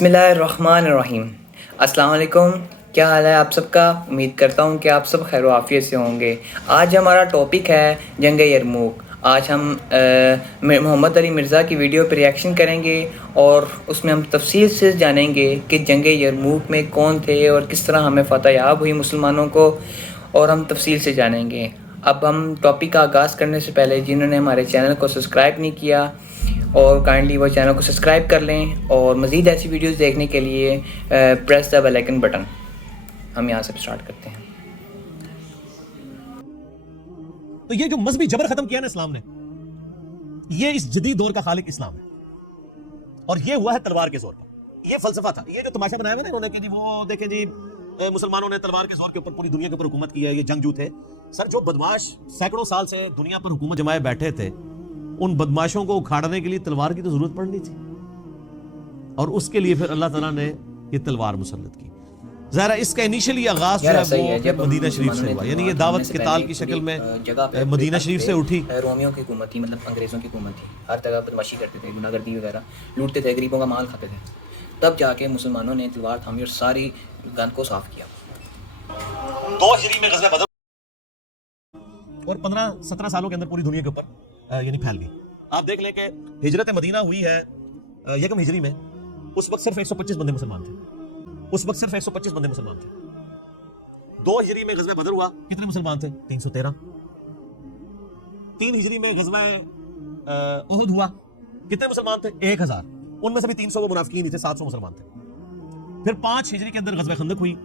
बिस्मिल्लाहिर्रहमानिर्रहीम। अस्सलाम वालेकुम। क्या हाल है आप सबका? उम्मीद करता हूँ कि आप सब खैर आफियत से होंगे। आज हमारा टॉपिक है जंग यरमूक। आज हम मोहम्मद अली मिर्ज़ा की वीडियो पर रिएक्शन करेंगे और उसमें हम तफसील से जानेंगे कि जंग यरमूक में कौन थे और किस तरह हमें फ़तह याब हुई मुसलमानों को, और हम तफसील से जानेंगे। अब हम टॉपिक का आगाज़ करने से पहले जिन्होंने हमारे चैनल को सब्सक्राइब नहीं किया और काइंडली वो चैनल को सब्सक्राइब कर लें, और मज़ीद ऐसी वीडियोस देखने के लिए press the bell icon button. हम यहाँ से स्टार्ट करते हैं। तो ये जो मजहबी जबर खत्म किया ना इस्लाम ने, ये इस जदीद दौर का खालिक इस्लाम है, और ये हुआ है तलवार के जोर पर। ये फलसफा था, ये जो तमाशा बनाया हुआ ना इन्होंने कि जी वो देखें जी मुसलमानों ने तलवार के जोर के ऊपर पूरी दुनिया के ऊपर हुकूमत की है, ये जंगजू थे। सर जो बदमाश सैकड़ों साल से दुनिया पर हुकूमत जमाए बैठे थे, उन बदमाशों को उखाड़ने के लिए तलवार की तो जरूरत पड़नी थी, और उसके लिए फिर अल्लाह ताला ने ये तलवार मुसल्लत की। ज़रा इसका इनिशियली आगाज जो है वो मदीना शरीफ से हुआ, यानी ये दावत के ताल की शक्ल में मदीना शरीफ से उठी। रोमियों की हुकूमत थी, मतलब अंग्रेज़ों की हुकूमत थी। हर जगह बदमाशी करते थे, गुंडागर्दी वगैरह, लूटते थे, गरीबों का माल खाते थे। तब जाके मुसलमानों ने तलवार थामी और सारी गंद को साफ किया। 2 हिजरी में गज़वा बदर, और 15-17 सालों के अंदर पूरी दुनिया के ऊपर यानी फैल गई। आप देख लें कि हिजरत मदीना हुई है यकम हिजरी में, उस वक्त सिर्फ 125 बंदे मुसलमान थे। उस वक्त सिर्फ 125 बंदे मुसलमान थे। 2 हिजरी में गज़वा बदर हुआ, कितने मुसलमान थे? 313। 3 हिजरी में गज़वा उहुद हुआ, कितने मुसलमान थे? 1000। उनमें से भी 300 वो मुनाफिकीन ही थे, 700 मुसलमान थे। फिर 5 हिजरी के अंदर गज़वा खंदक हुई,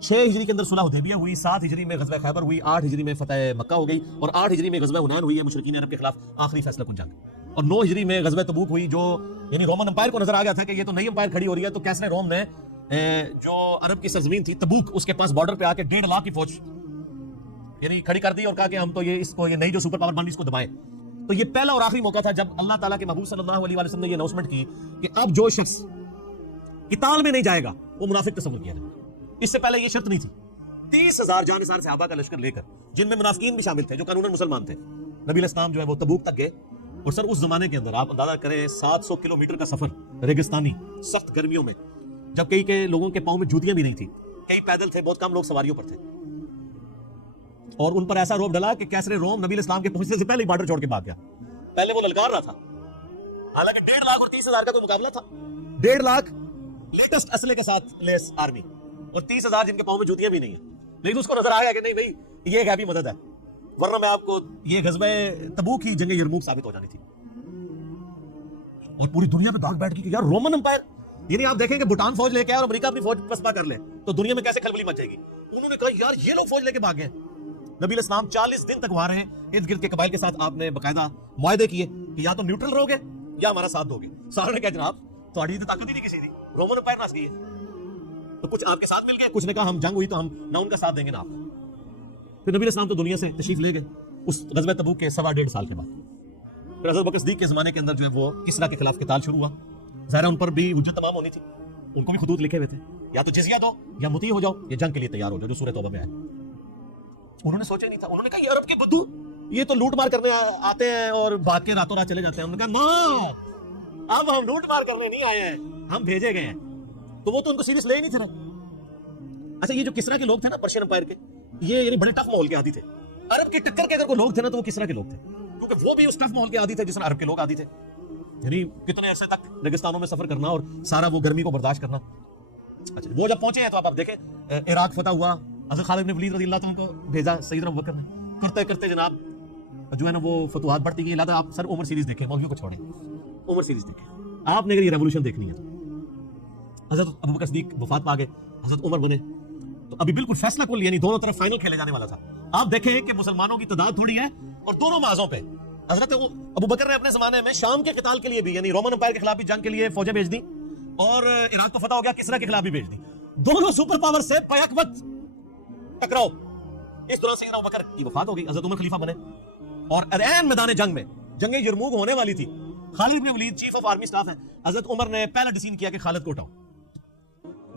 6 हिजरी के अंदर सुलह हुदैबिया हुई, 7 हिजरी में गज़वा खैबर हुई, 8 हिजरी में फतह मक्का हो गई, और 8 हिजरी में गज़वा हुनैन हुई है मुशरिकीन अरब के खिलाफ आखिरी फैसला कुन जंग, और 9 हिजरी में गज़वा तबूक हुई, जो यानी रोमन एम्पायर को नजर आ गया था कि ये तो नई एम्पायर खड़ी हो रही है, तो कैसरे रोम ने जो अरब की सरजमीन थी तबूक, उसके पास बॉर्डर पे आके 1.5 लाख की फौज यानी खड़ी कर दी और कहा कि हम तो ये नई जो सुपर पावर बन इसको दबाएं। तो ये पहला और आखिरी मौका था जब अल्लाह ताला के महबूब सल्लल्लाहु अलैहि वसल्लम ने ये अनाउंसमेंट की कि अब जो शख्स किताल में नहीं जाएगा वो मुनाफिक तस्वर किया जाएगा। इससे पहले ये शर्त नहीं थी। 30,000 जानिसार सहाबा का लश्कर लेकर, जिनमें मुनाफिकीन भी शामिल थे जो कानूनन मुसलमान थे, नबी इस्लाम जो है वो तबूक तक गए। और सर उस जमाने के अंदर आप अंदाजा करें 700 किलोमीटर का सफर रेगिस्तानी सख्त गर्मियों में, जब कई के लोगों के पांव में जूतियां भी नहीं थी, कई पैदल थे, बहुत कम लोग सवारियों पर थे, और उन पर ऐसा रोब डला कि कैसरे रोम नबी इस्लाम के पहुंचने से पहले ही बॉर्डर छोड़ के भाग गया। पहले वो ललकार रहा था, हालांकि 1.5 लाख और 30,000 का तो मुकाबला था। 1.5 लाख लेटेस्ट असले के साथ लेस आर्मी, और 30,000 जिनके पांव में जूतियां भी नहीं है। लेकिन उसको नजर आया कि नहीं भाई ये गैबी मदद है, वरना मैं आपको ये गज़वा तबूक ही जंग यरमूक साबित हो जानी थी। और पूरी दुनिया पे दाग बैठ गई कि यार रोमन एम्पायर, यानी आप देखेंगे भूटान फौज लेके आए और अमेरिका अपनी फौज पसपा कर ले तो दुनिया में कैसे खलबली मच जाएगी। उन्होंने कहा यार ये लोग फौज लेके भाग गए। नबी इस्लाम 40 दिन तक वहां रहे, इर्द गिर्द के कबाइल के साथ आपने बकायदा मुआहदे किए कि या तो न्यूट्रल रहोगे या हमारा साथ दोगे। सारे ने कहा जनाब तुम्हारी तो ताकत ही नहीं किसी दी, रोमन एम्पायर नास गई है। तो कुछ आपके साथ मिल गए, कुछ ने कहा हम जंग हुई तो हम ना उनका साथ देंगे ना आपका। फिर नबी इस्लाम तो दुनिया से तशरीफ ले गए उस गज़वा तबूक के 1.5 साल के बाद। फिर हज़रत बकर सिद्दीक़ के ज़माने के अंदर जो है वो किसरा के खिलाफ क़िताल शुरू हुआ। ज़ाहिर उन पर भी हुज्जत तमाम होनी थी, उनको भी खुतूत लिखे हुए थे, या तो जिज़िया दो या मुती हो जाओ, ये जंग के लिए तैयार हो जाओ, जो सूरह तौबा में है। उन्होंने सोचा नहीं था, उन्होंने कहा ये अरब के बुद्धू ये तो लूट मार करने आते हैं और भाग के रातों रात चले जाते हैं। उन्होंने कहा ना, अब हम लूट मार करने नहीं आए हैं, हम भेजे गए हैं। तो वो तो उनको सीरियस ले ही नहीं थे ना। अच्छा ये जो किसरा के लोग थे ना पर्शियन एम्पायर के, ये यानी बड़े टफ माहौल के आदी थे। अरब की टक्कर के अगर कोई लोग थे ना तो वो किसरा के लोग थे, क्योंकि वो भी उस टफ माहौल के आदी थे जिस तरह अरब के लोग आदी थे। यानी कितने अरसे तक रेगिस्तानों में सफर करना और सारा वो गर्मी को बर्दाश्त करना। अच्छा वो जब पहुंचे हैं तो आप देखें इराक फतह हुआ, हज़रत खालिद बिन वलीद रज़ियल्लाहु अन्हु को भेजा सैयदना अबू बकर ने, करते करते जनाब जो है ना वो फतवाहत बढ़ती गई। लादा आप सर उमर सीरीज देखें, मौलवियों को छोड़ें, उमर सीरीज देखें आपने अगर ये रेवोल्यूशन देखनी है। हज़रत अबू बकर सिद्दीक़ वफात पा गए, हज़रत उमर बने, तो अभी बिल्कुल फैसला कुल यानी दोनों तरफ फाइनल खेले जाने वाला था। आप देखें कि मुसलमानों की तादाद थोड़ी है और दोनों माजों पे हजरत अबू बकर ने अपने जमाने में शाम के क़िताल के लिए भी यानी रोमन एम्पायर के खिलाफ भी जंग के लिए फौजें भेज दी, और इराक को फतह हो गया, किसरा के खिलाफ भी भेज दी। दोनों सुपर पावर से बैक वक्त टकराओ। इस दौरान सैयदना अबू बकर की वफात हो गई, हजरत उमर खलीफा बने, और अदैन मैदान जंग में जंग यरमूक होने वाली थी। Khalid bin Walid chief of army staff है, हजरत उमर ने पहला डिसीजन किया कि खालिद को उठाओ।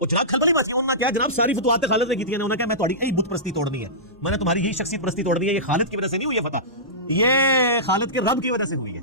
वो जनाब खलबली मच गई। उन्होंने क्या जनाब सारी फतवात खालिद ने की थी, उन्होंने कहा मैं तुम्हारी यही बुत परस्ती तोड़नी है, मैंने तुम्हारी यही शख्सियत परस्ती तोड़नी है। ये खालिद की वजह से नहीं हुई है फतह, ये खालिद के रब की वजह से हुई है।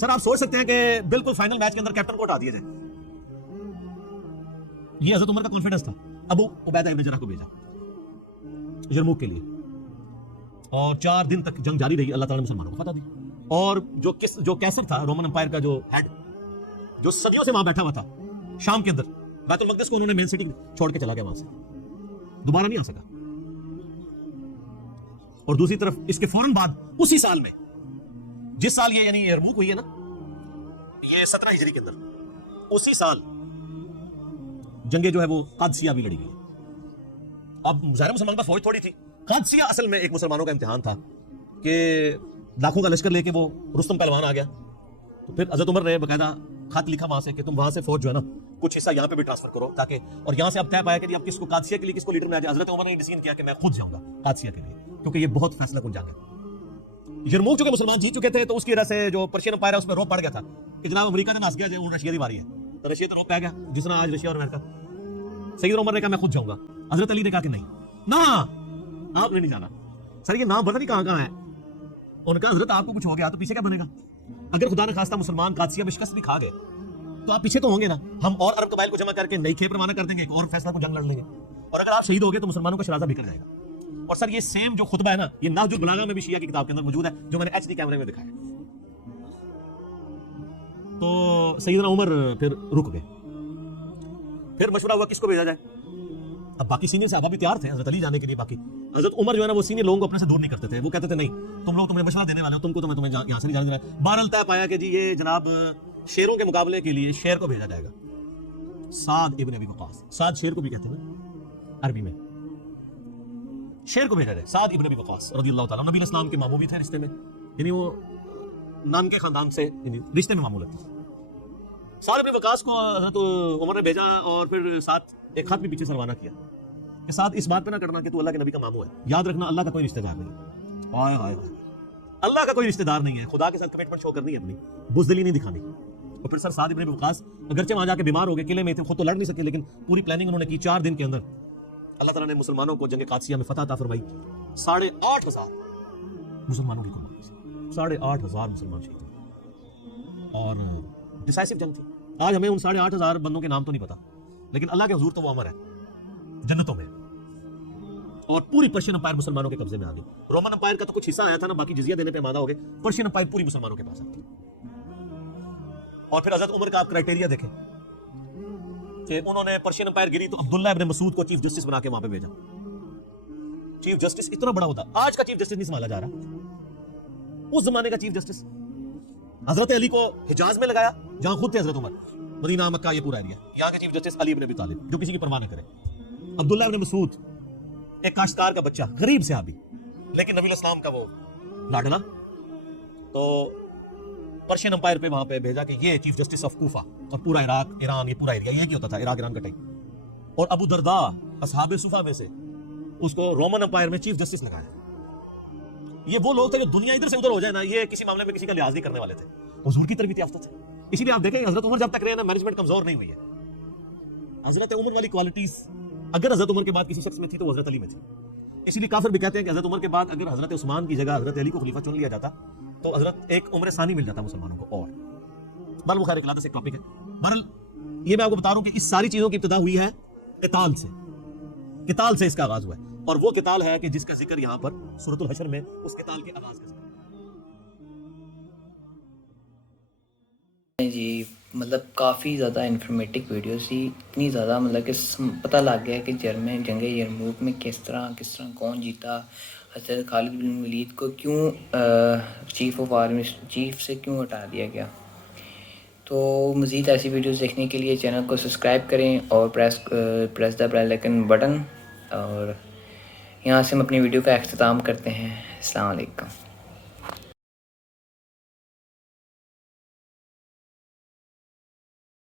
सर आप सोच सकते हैं कि बिल्कुल फाइनल मैच के अंदर कैप्टन को हटा दिया जाए। ये हजरत उमर का कॉन्फिडेंस था। अबू उबैदा इब्न जरह को भेजा यरमुक के लिए, और 4 दिन तक जंग जारी रही। अल्लाह ताला ने मुसलमानों को फतह दी। और जो कैसर था रोमन एम्पायर का जो हेड, जो सदियों से वहां बैठा हुआ था शाम के अंदर, बैतुल मक़दिस को उन्होंने मेन सिटी छोड़ के चला गया, वहां से दोबारा नहीं आ सका। और दूसरी तरफ इसके फौरन बाद उसी साल में, जिस साल ये यानी यरमुक हुई है ना, ये 17 हिजरी के अंदर, उसी साल जंगे जो है वो कादसिया भी लड़ी गई। अब ज़ाहिर मुसलमान का फौज थोड़ी थी। कादसिया असल में एक मुसलमानों का इम्तिहान था कि लाखों का लश्कर लेके वो रुस्तम पहलवान आ गया, तो फिर हज़रत उमर ने बकायदा खत लिखा वहां से कि तुम वहां से फौज जो है ना कुछ हिस्सा यहाँ पे भी ट्रांसफर करो, ताकि, और यहाँ से अब तय पाया कि अब किसको कादसिया के लिए किसको लीडर में आ जाए। हज़रत उमर ने डिसीजन किया कि मैं खुद जाऊंगा कादसिया के लिए, क्योंकि ये बहुत फैसला कुन जंग है। यरमुक चूंकि मुसलमान जीत चुके थे, तो उसकी वजह से जो पर्शियन एम्पायर है उसमें रोक पड़ गया था कि जनाब अमेरिका ने नास गया जो रशिया की बारी है, तो रशिया तो रोक पै गया, जिस तरह आज रशिया और अमेरिका। सैयद उमर ने कहा मैं खुद जाऊंगा। हजरत अली ने कहा कि नहीं, ना आपने नहीं जाना। सर ये नाम पता नहीं कहां है। उनका हजरत आपको कुछ हो गया तो पीछे क्या बनेगा? अगर खुदा ने खास्ता मुसलमान कादसिया में शिकस्त भी खा गए तो आप पीछे तो होंगे ना। हम और अरब कबाइल को जमा करके नई खेप रवाना कर देंगे, एक और फैसला को जंग लड़ लेंगे, और अगर आप शहीद हो गए तो मुसलमानों का शराजा बिखर जाएगा। और सर ये सेम जो खुतबा है ना, ये नाजुल बलागा में भी शिया की किताब के अंदर मौजूद है, जो मैंने एचडी कैमरे में दिखाया। तो सैयदना उमर फिर रुक गए। फिर मशवरा हुआ किसको भेजा जाए। अब बाकी सीनियर साहब भी तैयार थे हजरत अली जाने के लिए, बाकी हजरत उमर जो है ना वो सीनियर लोगों को अपने से दूर नहीं करते थे। वो कहते थे नहीं तुम लोग तुम्हें मशवरा देने वाले हो, तुमको तो मैं तुम्हें यहाँ से नहीं जाने देना। बहरहाल तय पाया कि जी ये जनाब शेरों के मुकाबले के लिए शेर को भेजा जाएगा, साद इब्न अबी वक़ास। साद शेर को भी कहते हैं अरबी में, शेर को भेजा जाए साद इब्न अबी वक़ास रज़ियल्लाहु ताला। नबी अलैहि सलाम के मामू भी थे रिश्ते में, यानी वो नान के खानदान से रिश्ते में मामू लगते थे। साद इब्न वक़ास को हज़रत उमर ने भेजा और फिर साथ एक खत भी पीछे से रवाना किया कि साथ इस बात पे ना करना कि तू अल्लाह के नबी का मामू है, याद रखना अल्लाह का कोई रिश्तेदार नहीं है। हाय हाय हाय, अल्लाह का कोई रिश्तेदार नहीं है, खुदा के साथ कमिटमेंट शो करनी है अपनी, बुज़दिली नहीं दिखानी। और फिर सर साद इब्न वक़ास अगरचे वहां जाके बीमार हो गए, किले में थे, खुद तो लड़ नहीं सके, लेकिन पूरी प्लानिंग उन्होंने की। 4 दिन के अंदर अल्लाह ताला ने मुसलमानों को जंग कादसिया में फतह अता फरमाई। 8,500 मुसलमानों की कुर्बानी, 8,500 मुसलमान शहीद और डिसाइसिव जंग थी। आज हमें उन 8,500 बंदों के नाम तो नहीं पता, लेकिन अल्लाह के हुजूर तो वो अमर है जन्नतों में। और पूरी पर्शियन अंपायर मुसलमानों के कब्जे में आ गई। रोमन अंपायर का तो कुछ हिस्सा आया था ना, बाकी जिजिया देने पे आमादा हो गए। पर्शियन अंपायर पूरी मुसलमानों के पास आ गई। और फिर हजरत उमर का आप क्राइटेरिया देखें कि उन्होंने पर्शियन अंपायर गिरी तो अब्दुल्ला इब्न मसूद को चीफ जस्टिस बना के वहां पे भेजा। चीफ जस्टिस इतना बड़ा होता, आज का चीफ जस्टिस नहीं संभाला जा रहा, उस जमाने का चीफ जस्टिस। हजरत अली को हिजाज में लगाया जहां खुद थे हजरत उमर, मदीना मक्का ये पूरा एरिया, यहाँ के चीफ जस्टिस अली इब्न अबी तालिब जो किसी की परवाह न करे। अब्दुल्ला इब्न मसूद एक काश्तकार का बच्चा, गरीब से आबी, लेकिन नबी अलैहि सलाम का वो लाडला, तो पर्शियन अंपायर पे वहां पे भेजा कि ये चीफ जस्टिस ऑफ कूफा, और पूरा इराक ईरान ये पूरा एरिया ये की होता था, इराक ईरान का टाइम। और अबू दरदा असहाबे सुफा में से उसको रोमन अंपायर में चीफ जस्टिस लगाया। ये वो लोग थे जो दुनिया इधर से उधर हो जाए ना, ये किसी मामले में किसी का लिहाज नहीं करने वाले थे, हुजूर की तरबियत याफ्ता थे। इसीलिए आप देखें हजरत उमर जब तक रहे ना, मैनेजमेंट कमजोर नहीं हुई है। हजरत उमर वाली क्वालिटीज अगर हजरत उमर के बाद किसी शख्स में थी तो हजरत अली में थी। इसीलिए काफिर भी कहते हैं कि हजरत उमर के बाद अगर हजरत उस्मान की जगह हजरत अली को खलीफा चुन लिया जाता तो हजरत एक उम्र सानी मिल जाता मुसलमानों को। और बल बुखारी के एक टॉपिक है। बहरहाल ये मैं आपको बता रहा हूं कि इस सारी चीजों की इब्तिदा हुई है किताल से, किताल से इसका आगाज हुआ है। और वो किताल है कि जिसका जिक्र यहां पर सूरतुल हशर में उस किताल के आगाज का जी, मतलब काफ़ी ज़्यादा इन्फॉर्मेटिव वीडियो थी, इतनी ज़्यादा मतलब कि पता लग गया कि जंग यरमूक में किस तरह कौन जीता, हज़रत खालिद बिन वलीद को क्यों चीफ ऑफ आर्मी चीफ से क्यों हटा दिया गया। तो मज़ीद ऐसी वीडियोस देखने के लिए चैनल को सब्सक्राइब करें और press the bell icon button. और यहाँ से हम अपनी वीडियो का अख्ताम करते हैं। अस्सलाम वालेकुम।